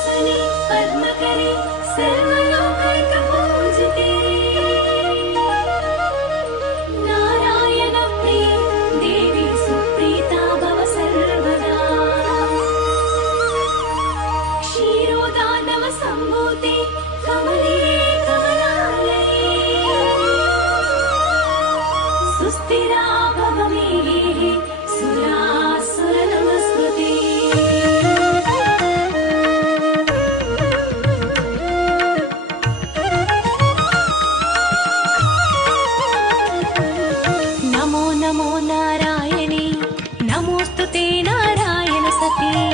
सिंहासने पद्मकरे सर्वलोकैकपूजिते नारायण प्रिये देवी सुप्रीता भव सर्वदा क्षीरोदानव सम्भूते कमले कमलालये सुस्थिरा भव मे सुरासुर नमस्कृते नमो नमो नारायणे नमोस्तुते नारायण सती।